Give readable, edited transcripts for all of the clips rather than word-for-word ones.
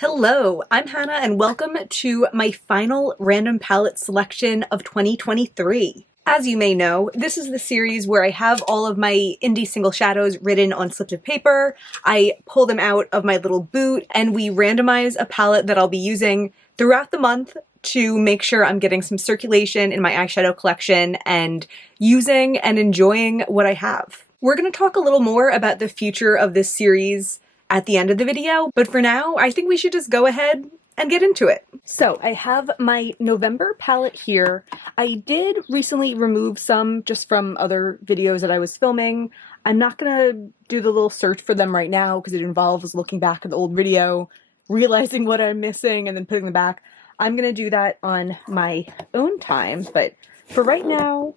Hello, I'm Hannah and welcome to my final random palette selection of 2023. As you may know, this is the series where I have all of my indie single shadows written on slips of paper. I pull them out of my little boot and we randomize a palette that I'll be using throughout the month to make sure I'm getting some circulation in my eyeshadow collection and using and enjoying what I have. We're going to talk a little more about the future of this series at the end of the video, but for now, I think we should just go ahead and get into it. So I have my November palette here. I did recently remove some just from other videos that I was filming. I'm not gonna do the little search for them right now because it involves looking back at the old video, realizing what I'm missing, and then putting them back. I'm gonna do that on my own time, but for right now,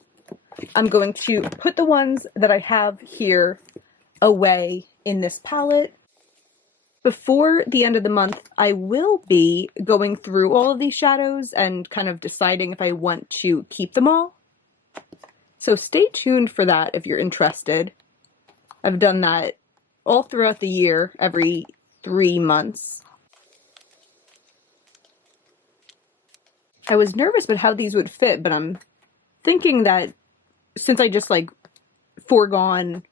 I'm going to put the ones that I have here away in this palette. Before the end of the month, I will be going through all of these shadows and kind of deciding if I want to keep them all. So stay tuned for that if you're interested. I've done that all throughout the year, every 3 months. I was nervous about how these would fit, but I'm thinking that since I just forewent,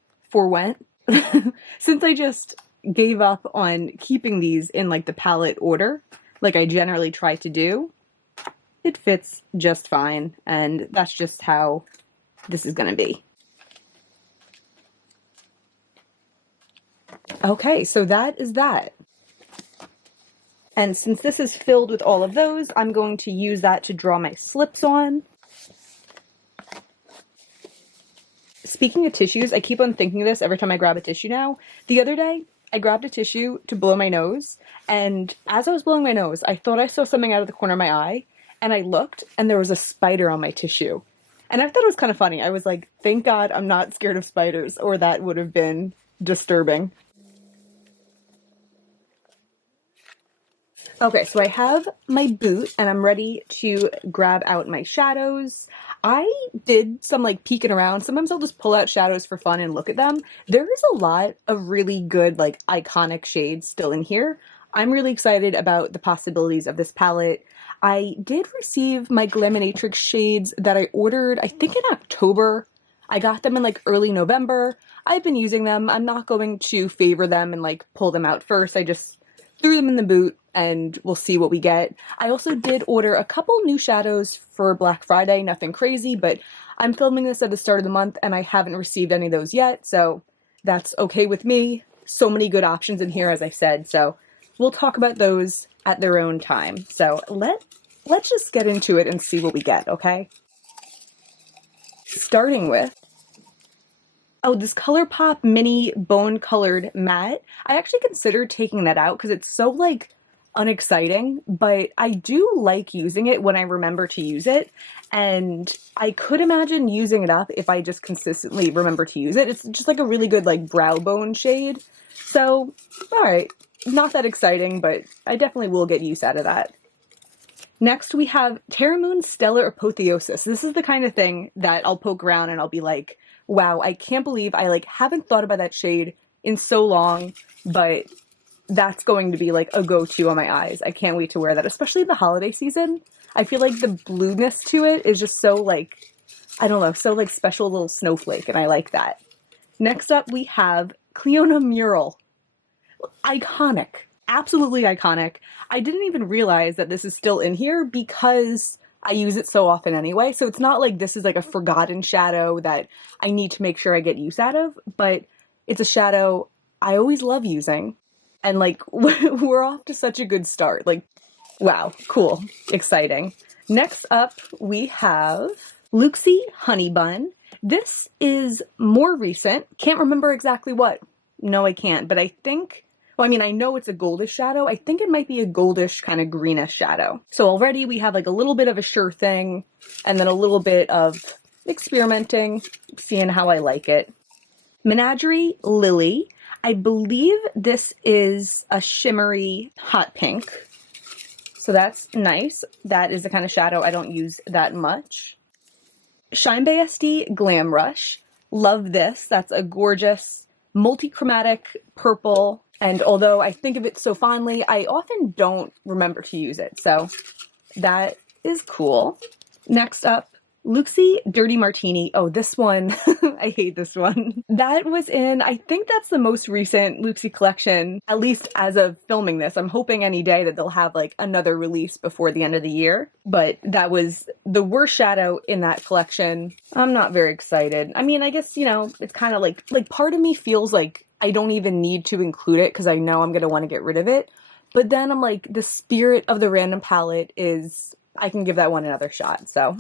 since I just gave up on keeping these in the palette order, like I generally try to do, it fits just fine, and that's just how this is gonna be. Okay, so that is that. And since this is filled with all of those, I'm going to use that to draw my slips on. Speaking of tissues, I keep on thinking of this every time I grab a tissue now. The other day, I grabbed a tissue to blow my nose, and as I was blowing my nose, I thought I saw something out of the corner of my eye, and I looked, and there was a spider on my tissue. And I thought it was kind of funny. I was like, thank God I'm not scared of spiders, or that would have been disturbing. Okay, so I have my boot, and I'm ready to grab out my shadows. I did some peeking around. Sometimes I'll just pull out shadows for fun and look at them. There is a lot of really good iconic shades still in here. I'm really excited about the possibilities of this palette. I did receive my Glaminatrix shades that I ordered, I think in October. I got them in early November. I've been using them. I'm not going to favor them and pull them out first. I just threw them in the boot and we'll see what we get. I also did order a couple new shadows for Black Friday, nothing crazy, but I'm filming this at the start of the month and I haven't received any of those yet, so that's okay with me. So many good options in here, as I said, so we'll talk about those at their own time. So let's just get into it and see what we get, okay? Starting with, oh, this ColourPop mini bone colored matte. I actually considered taking that out because it's so unexciting, but I do like using it when I remember to use it, and I could imagine using it up if I just consistently remember to use it. It's just a really good brow bone shade, so alright, not that exciting, but I definitely will get use out of that. Next we have Terramoon Stellar Apotheosis. This is the kind of thing that I'll poke around and I'll be like, wow, I can't believe I haven't thought about that shade in so long, but that's going to be a go-to on my eyes. I can't wait to wear that, especially the holiday season. I feel like the blueness to it is just so I don't know, so special little snowflake, and I like that. Next up we have Cleona Mural. Iconic. Absolutely iconic. I didn't even realize that this is still in here because I use it so often anyway, so it's not this is a forgotten shadow that I need to make sure I get use out of, but it's a shadow I always love using. And we're off to such a good start. Wow, cool, exciting. Next up, we have Luxie Honey Bun. This is more recent. Can't remember exactly what. No, I can't, but I think, well, I mean, I know it's a goldish shadow. I think it might be a goldish kind of greenish shadow. So already we have a little bit of a sure thing, and then a little bit of experimenting, seeing how I like it. Menagerie Lily. I believe this is a shimmery hot pink, so that's nice. That is the kind of shadow I don't use that much. Shine Bay SD Glam Rush. Love this. That's a gorgeous multi-chromatic purple And although I think of it so fondly, I often don't remember to use it. So that is cool. Next up, Luxie Dirty Martini. Oh, this one. I hate this one. That was in, I think that's the most recent Luxie collection, at least as of filming this. I'm hoping any day that they'll have like another release before the end of the year. But that was the worst shadow in that collection. I'm not very excited. I mean, I guess, you know, it's kind of like part of me feels like I don't even need to include it because I know I'm going to want to get rid of it. But then I'm like, the spirit of the random palette is, I can give that one another shot. So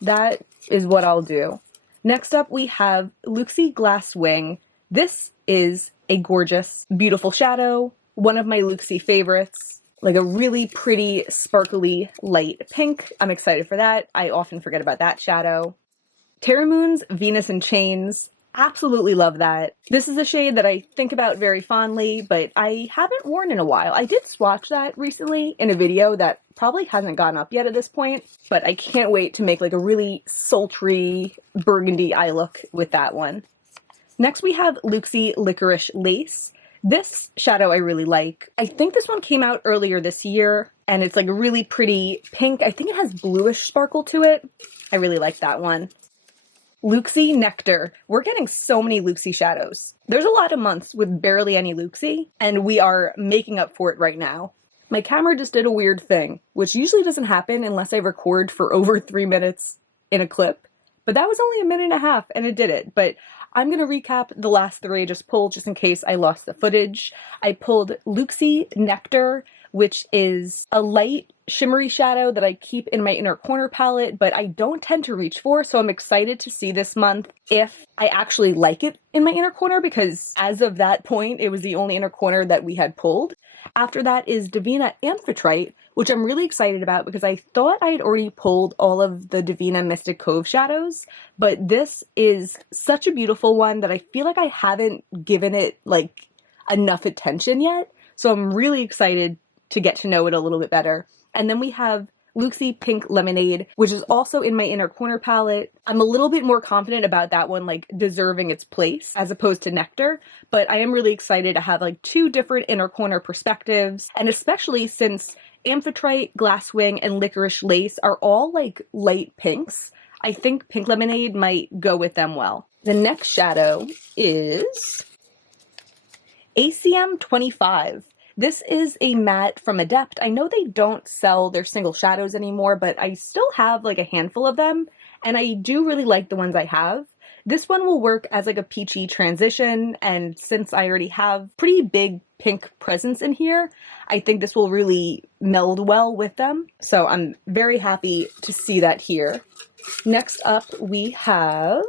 that is what I'll do. Next up, we have Luxie Glass Wing. This is a gorgeous, beautiful shadow. One of my Luxie favorites. Like a really pretty, sparkly, light pink. I'm excited for that. I often forget about that shadow. Terra Moon's Venus in Chains. Absolutely love that. This is a shade that I think about very fondly, but I haven't worn in a while. I did swatch that recently in a video that probably hasn't gone up yet at this point, but I can't wait to make like a really sultry burgundy eye look with that one. Next we have Luxie Licorice Lace. This shadow I really like. I think this one came out earlier this year, and it's like a really pretty pink. I think it has bluish sparkle to it. I really like that one. Luxie Nectar. We're getting so many Luxie shadows. There's a lot of months with barely any Luxie, and we are making up for it right now. My camera just did a weird thing, which usually doesn't happen unless I record for over 3 minutes in a clip, but that was only a minute and a half, and it did it. But I'm going to recap the last 3 I just pulled just in case I lost the footage. I pulled Luxie Nectar, which is a light shimmery shadow that I keep in my inner corner palette, but I don't tend to reach for, so I'm excited to see this month if I actually like it in my inner corner, because as of that point, it was the only inner corner that we had pulled. After that is Divina Amphitrite, which I'm really excited about because I thought I had already pulled all of the Divina Mystic Cove shadows, but this is such a beautiful one that I feel like I haven't given it like enough attention yet, so I'm really excited to get to know it a little bit better. And then we have Luxie Pink Lemonade, which is also in my inner corner palette. I'm a little bit more confident about that one, like deserving its place as opposed to Nectar, but I am really excited to have like 2 different inner corner perspectives, and especially since Amphitrite, Glasswing, and Licorice Lace are all like light pinks, I think Pink Lemonade might go with them well. The next shadow is ACM 25. This is a matte from Adept. I know they don't sell their single shadows anymore, but I still have like a handful of them, and I do really like the ones I have. This one will work as like a peachy transition, and since I already have pretty big pink presence in here, I think this will really meld well with them. So I'm very happy to see that here. Next up, we have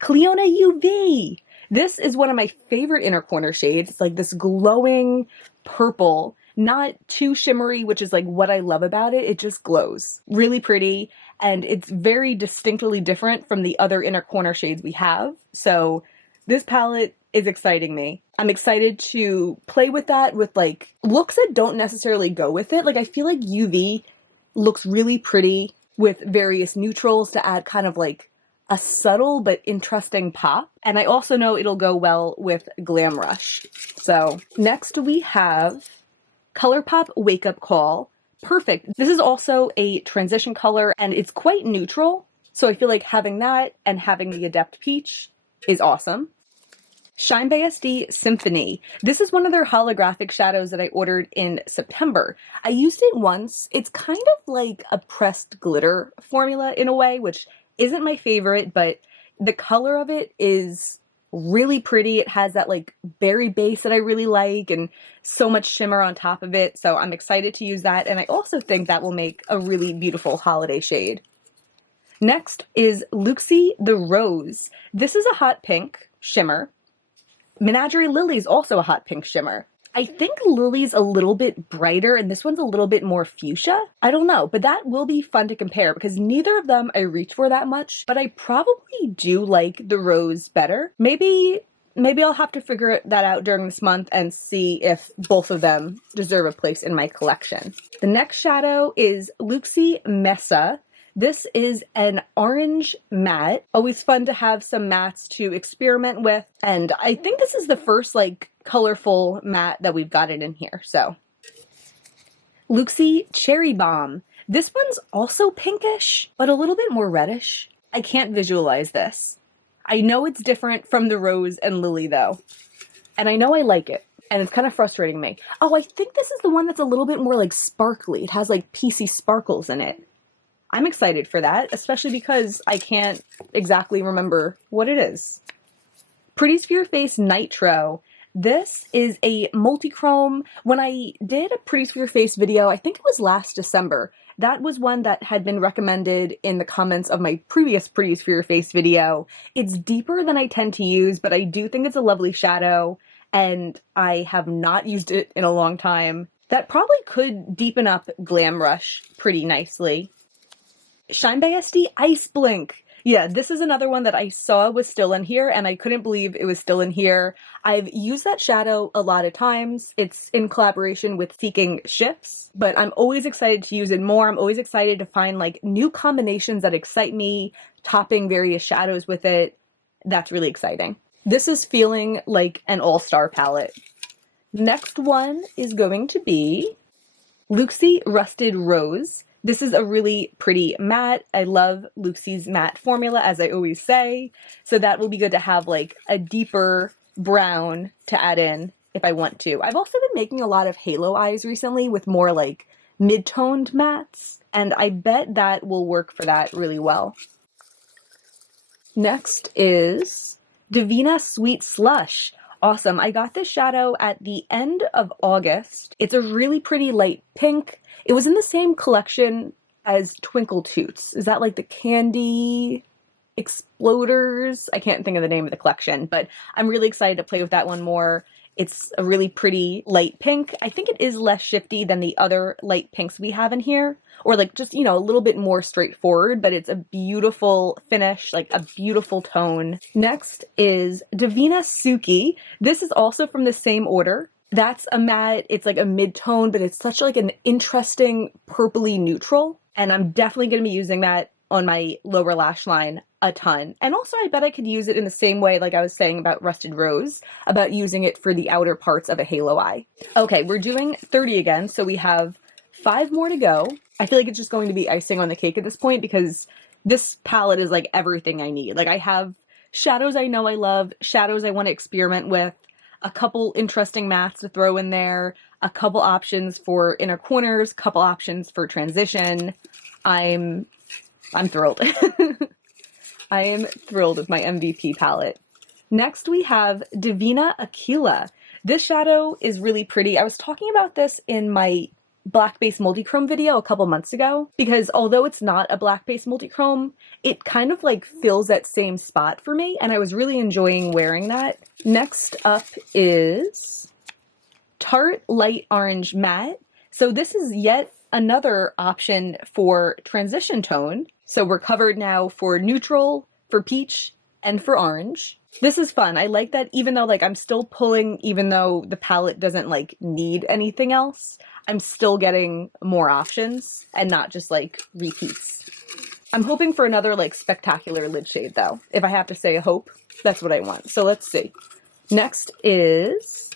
Cleona UV. This is one of my favorite inner corner shades. It's like this glowing purple, not too shimmery, which is like what I love about it. It just glows. Really pretty, and it's very distinctly different from the other inner corner shades we have. So this palette is exciting me. I'm excited to play with that with like looks that don't necessarily go with it. Like I feel like UV looks really pretty with various neutrals to add kind of like a subtle but interesting pop. And I also know it'll go well with Glam Rush. So next we have ColourPop Wake Up Call. Perfect. This is also a transition color and it's quite neutral. So I feel like having that and having the Adept Peach is awesome. Shine by SD Symphony. This is one of their holographic shadows that I ordered in September. I used it once. It's kind of like a pressed glitter formula in a way, which isn't my favorite, but the color of it is really pretty. It has that like berry base that I really like and so much shimmer on top of it. So I'm excited to use that. And I also think that will make a really beautiful holiday shade. Next is Luxie the Rose. This is a hot pink shimmer. Menagerie Lily is also a hot pink shimmer. I think Lily's a little bit brighter and this one's a little bit more fuchsia. I don't know, but that will be fun to compare because neither of them I reach for that much, but I probably do like the Rose better. Maybe I'll have to figure that out during this month and see if both of them deserve a place in my collection. The next shadow is Luxie Mesa. This is an orange matte. Always fun to have some mattes to experiment with. And I think this is the first like colorful matte that we've got it in here. So Luxie Cherry Bomb. This one's also pinkish, but a little bit more reddish. I can't visualize this. I know it's different from the Rose and Lily though, and I know I like it, and it's kind of frustrating me. Oh, I think this is the one that's a little bit more like sparkly. It has like PC sparkles in it. I'm excited for that, especially because I can't exactly remember what it is. Pretty Sphere Face Nitro. This is a multi-chrome. When I did a Pretty Sphere Face video, I think it was last December, that was one that had been recommended in the comments of my previous Pretty Sphere Face video. It's deeper than I tend to use, but I do think it's a lovely shadow, and I have not used it in a long time. That probably could deepen up Glam Rush pretty nicely. Shine by SD Ice Blink. Yeah, this is another one that I saw was still in here, and I couldn't believe it was still in here. I've used that shadow a lot of times. It's in collaboration with Seeking Shifts, but I'm always excited to use it more. I'm always excited to find like new combinations that excite me, topping various shadows with it. That's really exciting. This is feeling like an all-star palette. Next one is going to be Luxie Rusted Rose. This is a really pretty matte. I love Luxie's matte formula, as I always say. So that will be good to have like a deeper brown to add in if I want to. I've also been making a lot of halo eyes recently with more like mid-toned mattes, and I bet that will work for that really well. Next is Divina Sweet Slush. Awesome. I got this shadow at the end of August. It's a really pretty light pink. It was in the same collection as Twinkle Toots. Is that like the Candy Exploders? I can't think of the name of the collection, but I'm really excited to play with that one more. It's a really pretty light pink. I think it is less shifty than the other light pinks we have in here, or like just, you know, a little bit more straightforward, but it's a beautiful finish, like a beautiful tone. Next is Divina Suki. This is also from the same order. That's a matte. It's like a mid-tone, but it's such like an interesting purpley neutral, and I'm definitely going to be using that on my lower lash line a ton. And also I bet I could use it in the same way like I was saying about Rusted Rose, about using it for the outer parts of a halo eye. Okay, we're doing 30 again, so we have 5 more to go. I feel like it's just going to be icing on the cake at this point because this palette is like everything I need. Like I have shadows I know I love, shadows I want to experiment with, a couple interesting mattes to throw in there, a couple options for inner corners, couple options for transition. I'm thrilled. I am thrilled with my MVP palette. Next we have Divina Aquila. This shadow is really pretty. I was talking about this in my black base multichrome video a couple months ago, because although it's not a black base multichrome, it kind of like fills that same spot for me, and I was really enjoying wearing that. Next up is Tarte Light Orange Matte. So this is yet another option for transition tone. So we're covered now for neutral, for peach, and for orange. This is fun. I like that even though like I'm still pulling, even though the palette doesn't like need anything else, I'm still getting more options and not just like repeats. I'm hoping for another like spectacular lid shade though. If I have to say a hope, that's what I want. So let's see. Next is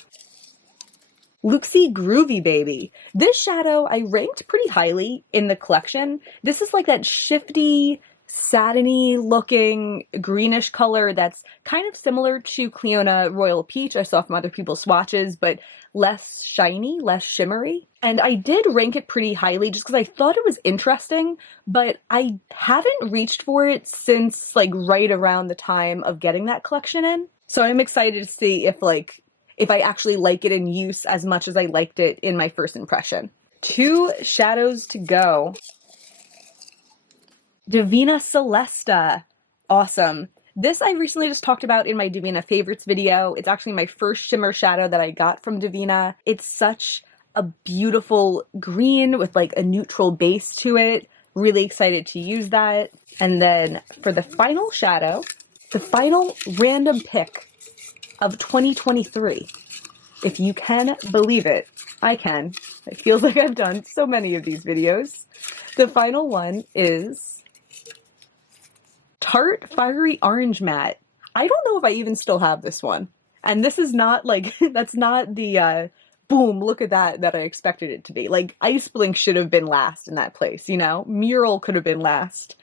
Luxie Groovy Baby. This shadow I ranked pretty highly in the collection. This is like that shifty, satiny looking greenish color that's kind of similar to Cleona Royal Peach I saw from other people's swatches, but less shiny, less shimmery. And I did rank it pretty highly just because I thought it was interesting, but I haven't reached for it since like right around the time of getting that collection in. So I'm excited to see if I actually like it in use as much as I liked it in my first impression. 2 shadows to go. Divina Celesta. Awesome. This I recently just talked about in my Divina Favorites video. It's actually my first shimmer shadow that I got from Divina. It's such a beautiful green with like a neutral base to it. Really excited to use that. And then for the final shadow, the final random pick of 2023. If you can believe it, I can. It feels like I've done so many of these videos. The final one is Tarte Fiery Orange Matte. I don't know if I even still have this one. And this is not like, that's not the boom, look at that I expected it to be. Like, Ice Blink should have been last in that place, you know? Mural could have been last.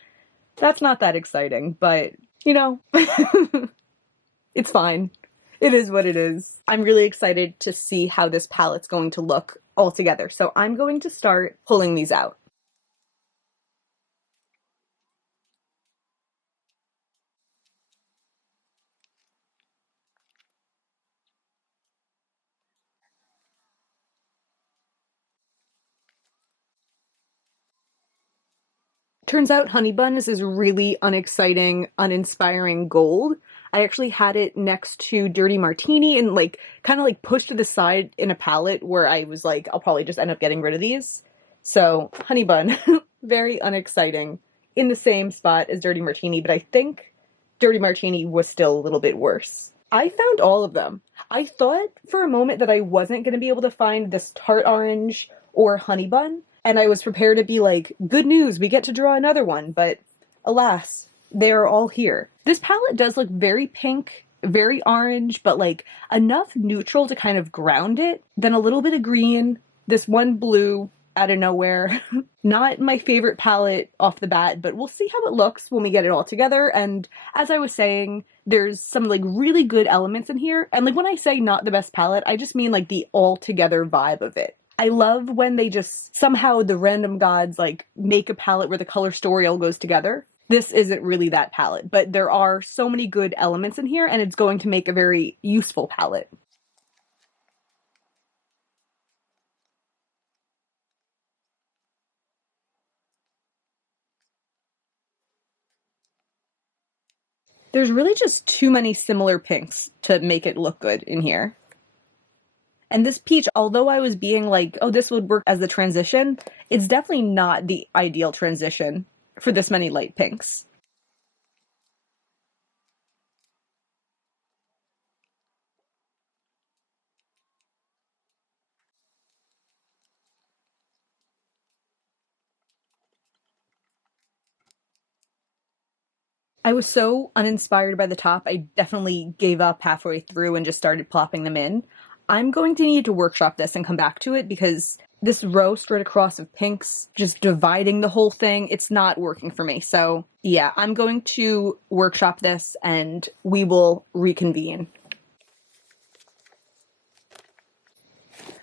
That's not that exciting, but, you know, it's fine. It is what it is. I'm really excited to see how this palette's going to look all together. So I'm going to start pulling these out. Turns out Honey Bun is this really unexciting, uninspiring gold. I actually had it next to Dirty Martini and like kind of like pushed to the side in a palette where I was like, I'll probably just end up getting rid of these. So Honey Bun, very unexciting, in the same spot as Dirty Martini, but I think Dirty Martini was still a little bit worse. I found all of them. I thought for a moment that I wasn't going to be able to find this tart orange or honey bun, and I was prepared to be like, good news, we get to draw another one, but alas, they are all here. This palette does look very pink, very orange, but like enough neutral to kind of ground it, then a little bit of green, this one blue out of nowhere. Not my favorite palette off the bat, but we'll see how it looks when we get it all together. And as I was saying, there's some like really good elements in here. And like when I say not the best palette, I just mean like the all together vibe of it. I love when they just somehow the random gods like make a palette where the color story all goes together. This isn't really that palette, but there are so many good elements in here and it's going to make a very useful palette. There's really just too many similar pinks to make it look good in here. And this peach, although I was being like, oh, this would work as the transition, it's definitely not the ideal transition for this many light pinks. I was so uninspired by the top, I definitely gave up halfway through and just started plopping them in. I'm going to need to workshop this and come back to it because this row straight across of pinks, just dividing the whole thing, it's not working for me. So yeah, I'm going to workshop this and we will reconvene.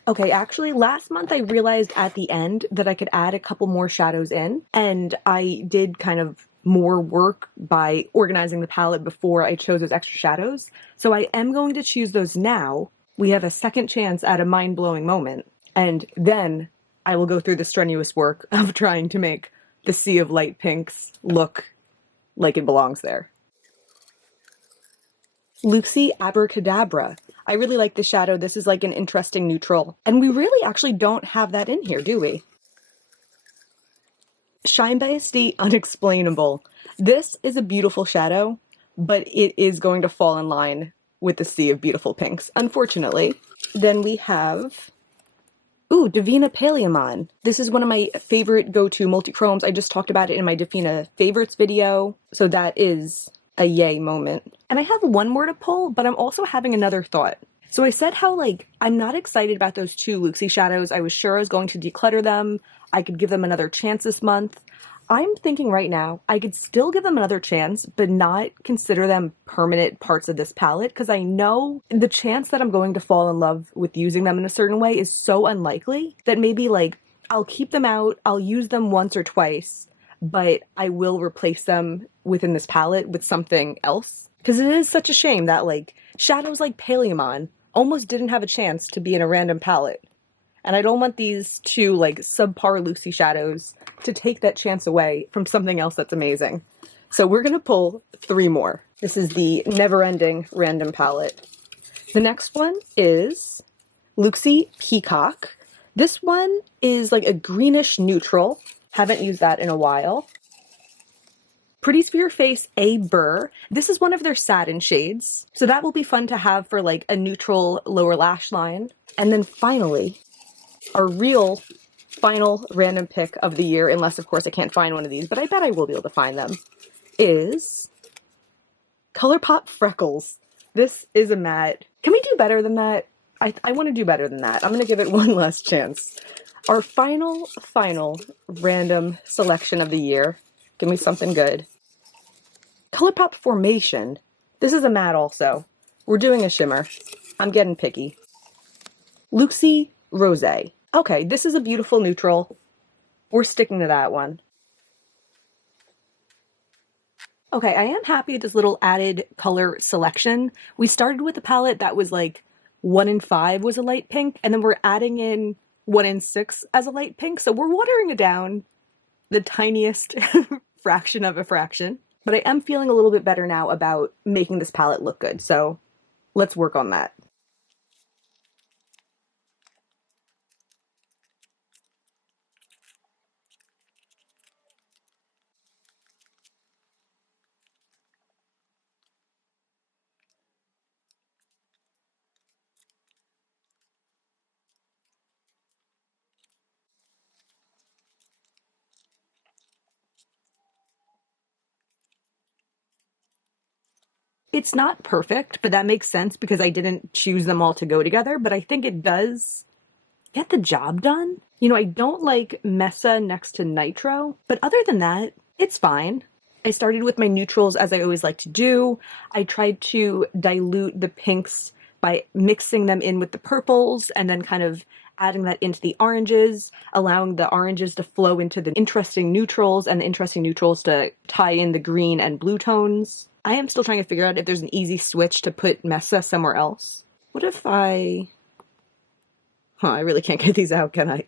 Okay, actually, last month I realized at the end that I could add a couple more shadows in, and I did kind of more work by organizing the palette before I chose those extra shadows. So I am going to choose those now. We have a second chance at a mind-blowing moment, and then I will go through the strenuous work of trying to make the sea of light pinks look like it belongs there. Luxie Abracadabra. I really like the shadow. This is like an interesting neutral. And we really actually don't have that in here, do we? Shine by Estate Unexplainable. This is a beautiful shadow, but it is going to fall in line with the sea of beautiful pinks, unfortunately. Then we have, ooh, Divina Paleomon. This is one of my favorite go-to multi-chromes. I just talked about it in my Divina favorites video, so that is a yay moment. And I have one more to pull, but I'm also having another thought. So I said how, like, I'm not excited about those two Luxie shadows. I was sure I was going to declutter them. I could give them another chance this month. I'm thinking right now, I could still give them another chance, but not consider them permanent parts of this palette, because I know the chance that I'm going to fall in love with using them in a certain way is so unlikely that maybe, like, I'll keep them out, I'll use them once or twice, but I will replace them within this palette with something else. Because it is such a shame that, like, shadows like Paleomon almost didn't have a chance to be in a random palette. And I don't want these two, like, subpar Luxie shadows to take that chance away from something else that's amazing. So we're going to pull 3 more. This is the never-ending random palette. The next one is Luxie Peacock. This one is like a greenish neutral. Haven't used that in a while. Pretty Sphere Face A Burr. This is one of their satin shades. So that will be fun to have for like a neutral lower lash line. And then finally, our real final random pick of the year, unless of course I can't find one of these, but I bet I will be able to find them, is ColourPop Freckles. This is a matte. Can we do better than that? I want to do better than that. I'm going to give it one last chance. Our final random selection of the year. Give me something good. ColourPop Formation. This is a matte also. We're doing a shimmer. I'm getting picky. Luxie Rosé. Okay, this is a beautiful neutral. We're sticking to that one. Okay, I am happy with this little added color selection. We started with a palette that was like 1 in 5 was a light pink, and then we're adding in 1 in 6 as a light pink, so we're watering it down the tiniest fraction of a fraction. But I am feeling a little bit better now about making this palette look good, so let's work on that. It's not perfect, but that makes sense because I didn't choose them all to go together, but I think it does get the job done. You know, I don't like Mesa next to Nitro, but other than that, it's fine. I started with my neutrals as I always like to do. I tried to dilute the pinks by mixing them in with the purples and then kind of adding that into the oranges, allowing the oranges to flow into the interesting neutrals and the interesting neutrals to tie in the green and blue tones. I am still trying to figure out if there's an easy switch to put Mesa somewhere else. What if I... I really can't get these out, can I?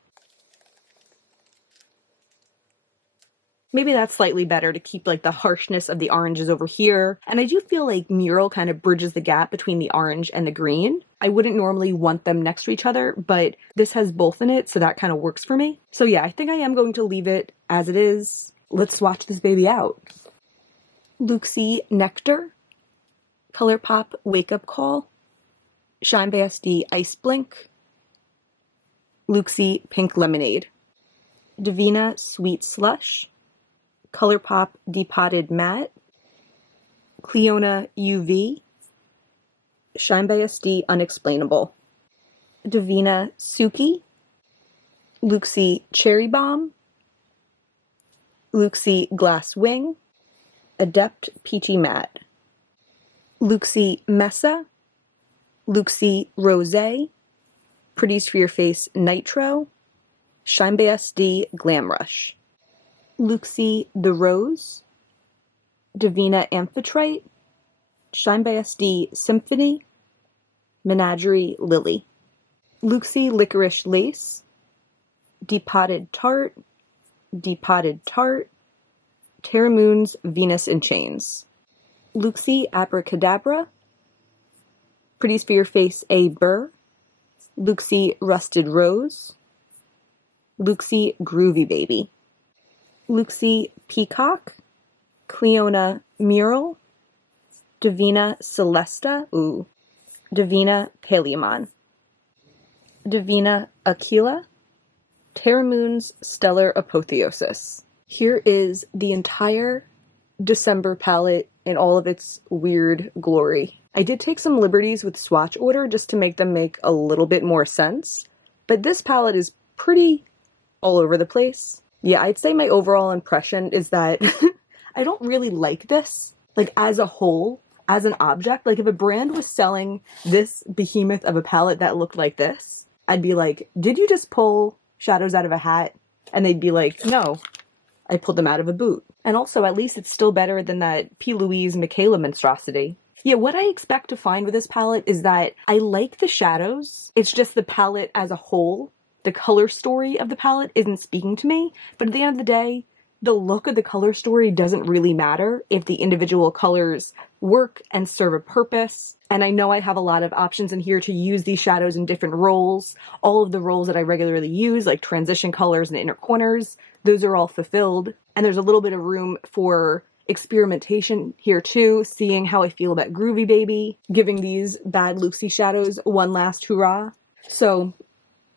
Maybe that's slightly better to keep like the harshness of the oranges over here. And I do feel like Mural kind of bridges the gap between the orange and the green. I wouldn't normally want them next to each other, but this has both in it, so that kind of works for me. So yeah, I think I am going to leave it as it is. Let's swatch this baby out. Luxie Nectar, ColourPop Wake Up Call, Shine by SD Ice Blink, Luxie Pink Lemonade, Divina Sweet Slush, ColourPop Depotted Matte, Cleona UV, Shine by SD Unexplainable, Divina Suki, Luxie Cherry Bomb, Luxie Glass Wing, Adept Peachy Matte, Luxie Mesa, Luxie Rosé, Pretties for Your Face Nitro, Shine by SD Glam Rush, Luxie The Rose, Divina Amphitrite, Shine by SD Symphony, Menagerie Lily, Luxie Licorice Lace, Depotted Tart, Terra Moon's Venus in Chains, Luxie Abracadabra, Pretties for Your Face A Burr, Luxie Rusted Rose, Luxie Groovy Baby, Luxie Peacock, Cleona Mural, Divina Celesta, Divina Paleomon, Divina Aquila, Terra Moon's Stellar Apotheosis. Here is the entire December palette in all of its weird glory. I did take some liberties with swatch order just to make them make a little bit more sense, but this palette is pretty all over the place. Yeah, I'd say my overall impression is that I don't really like this, like as a whole, as an object. Like if a brand was selling this behemoth of a palette that looked like this, I'd be like, did you just pull shadows out of a hat? And they'd be like, no, I pulled them out of a boot. And also, at least it's still better than that P. Louise Michaela monstrosity. Yeah, what I expect to find with this palette is that I like the shadows. It's just the palette as a whole. The color story of the palette isn't speaking to me. But at the end of the day, the look of the color story doesn't really matter if the individual colors work and serve a purpose. And I know I have a lot of options in here to use these shadows in different roles. All of the roles that I regularly use, like transition colors and inner corners, those are all fulfilled. And there's a little bit of room for experimentation here too, seeing how I feel about Groovy Baby, giving these bad Luxie shadows one last hurrah. So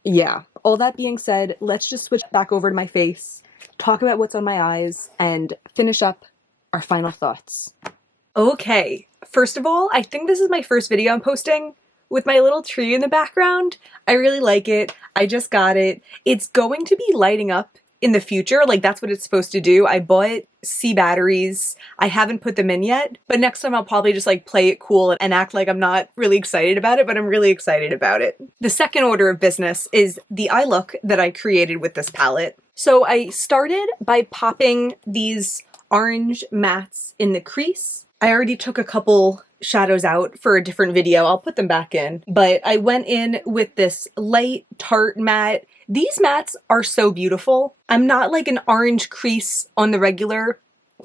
yeah, all that being said, let's just switch back over to my face, talk about what's on my eyes, and finish up our final thoughts. Okay, first of all, I think this is my first video I'm posting with my little tree in the background. I really like it. I just got it. It's going to be lighting up in the future, like that's what it's supposed to do. I bought C batteries. I haven't put them in yet, but next time I'll probably just like play it cool and act like I'm not really excited about it, but I'm really excited about it. The second order of business is the eye look that I created with this palette. So I started by popping these orange mattes in the crease. I already took a couple shadows out for a different video. I'll put them back in. But I went in with this light Tarte matte. These mattes are so beautiful. I'm not like an orange crease on the regular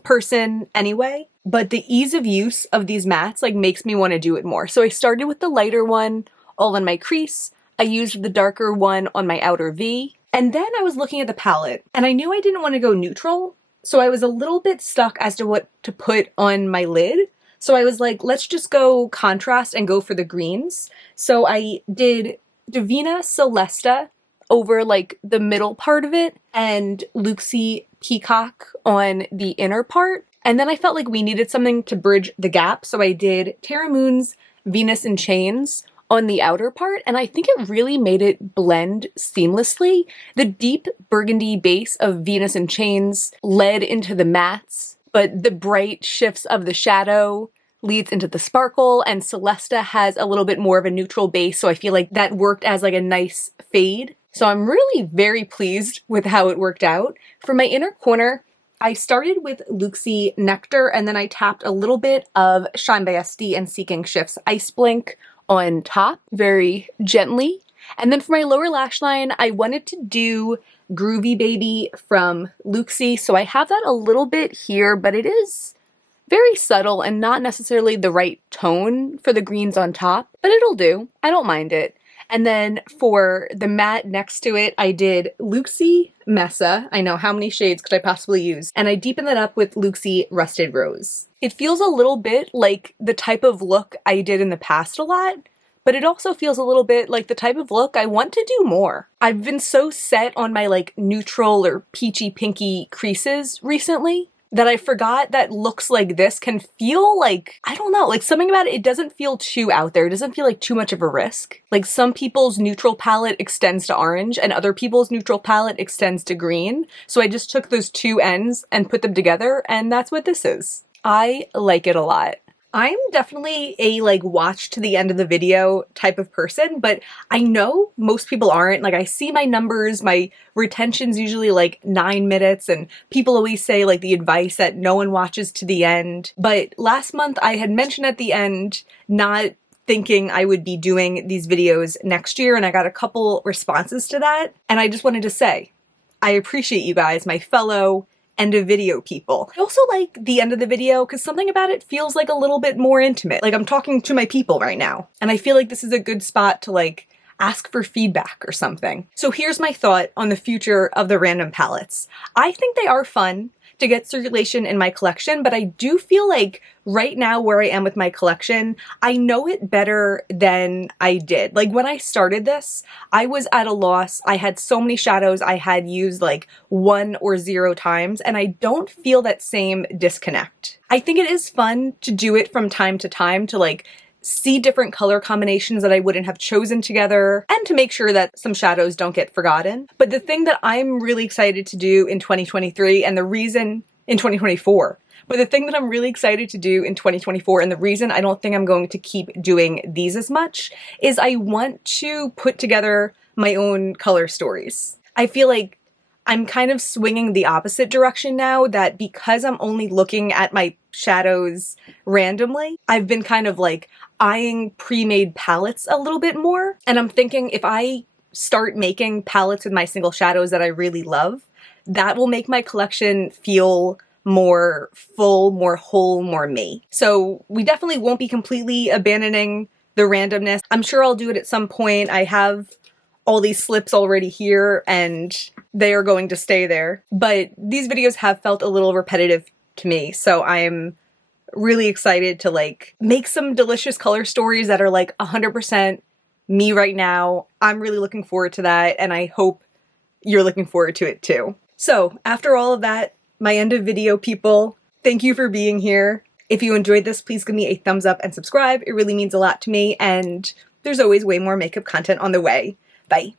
person anyway, but the ease of use of these mattes like makes me want to do it more. So I started with the lighter one all in my crease. I used the darker one on my outer V. And then I was looking at the palette and I knew I didn't want to go neutral. So I was a little bit stuck as to what to put on my lid. So I was like, let's just go contrast and go for the greens. So I did Divina Celesta over like the middle part of it and Luxie Peacock on the inner part. And then I felt like we needed something to bridge the gap. So I did Tara Moon's Venus in Chains on the outer part, and I think it really made it blend seamlessly. The deep burgundy base of Venus in Chains led into the mattes, but the bright shifts of the shadow leads into the sparkle, and Celesta has a little bit more of a neutral base, so I feel like that worked as like a nice fade. So I'm really very pleased with how it worked out. For my inner corner, I started with Luxie Nectar, and then I tapped a little bit of Shine by SD and Seeking Shifts Ice Blink on top very gently. And then for my lower lash line, I wanted to do Groovy Baby from Luxie. So I have that a little bit here, but it is very subtle and not necessarily the right tone for the greens on top, but it'll do. I don't mind it. And then for the matte next to it, I did Luxie Mesa. I know, how many shades could I possibly use? And I deepened that up with Luxie Rusted Rose. It feels a little bit like the type of look I did in the past a lot, but it also feels a little bit like the type of look I want to do more. I've been so set on my like neutral or peachy pinky creases recently that I forgot that looks like this can feel like, I don't know, like something about it, it doesn't feel too out there. It doesn't feel like too much of a risk. Like some people's neutral palette extends to orange and other people's neutral palette extends to green. So I just took those two ends and put them together, and that's what this is. I like it a lot. I'm definitely a like watch to the end of the video type of person, but I know most people aren't. Like I see my numbers, my retention's usually like 9 minutes, and people always say like the advice that no one watches to the end. But last month I had mentioned at the end not thinking I would be doing these videos next year, and I got a couple responses to that. And I just wanted to say, I appreciate you guys, my fellow end of video people. I also like the end of the video because something about it feels like a little bit more intimate. Like I'm talking to my people right now. And I feel like this is a good spot to like ask for feedback or something. So here's my thought on the future of the random palettes. I think they are fun to get circulation in my collection, but I do feel like right now where I am with my collection, I know it better than I did. Like when I started this, I was at a loss. I had so many shadows I had used like 1 or 0 times, and I don't feel that same disconnect. I think it is fun to do it from time to time to like see different color combinations that I wouldn't have chosen together, and to make sure that some shadows don't get forgotten. But the thing that I'm really excited to do in 2023, and the reason in 2024, but the thing that I'm really excited to do in 2024, and the reason I don't think I'm going to keep doing these as much, is I want to put together my own color stories. I feel like I'm kind of swinging the opposite direction now, that because I'm only looking at my shadows randomly, I've been kind of like eyeing pre-made palettes a little bit more. And I'm thinking if I start making palettes with my single shadows that I really love, that will make my collection feel more full, more whole, more me. So we definitely won't be completely abandoning the randomness. I'm sure I'll do it at some point. I have all these slips already here and they are going to stay there. But these videos have felt a little repetitive to me, so I'm really excited to like make some delicious color stories that are like 100% me right now. I'm really looking forward to that, and I hope you're looking forward to it too. So after all of that, my end of video people, thank you for being here. If you enjoyed this, please give me a thumbs up and subscribe. It really means a lot to me, and there's always way more makeup content on the way. Bye.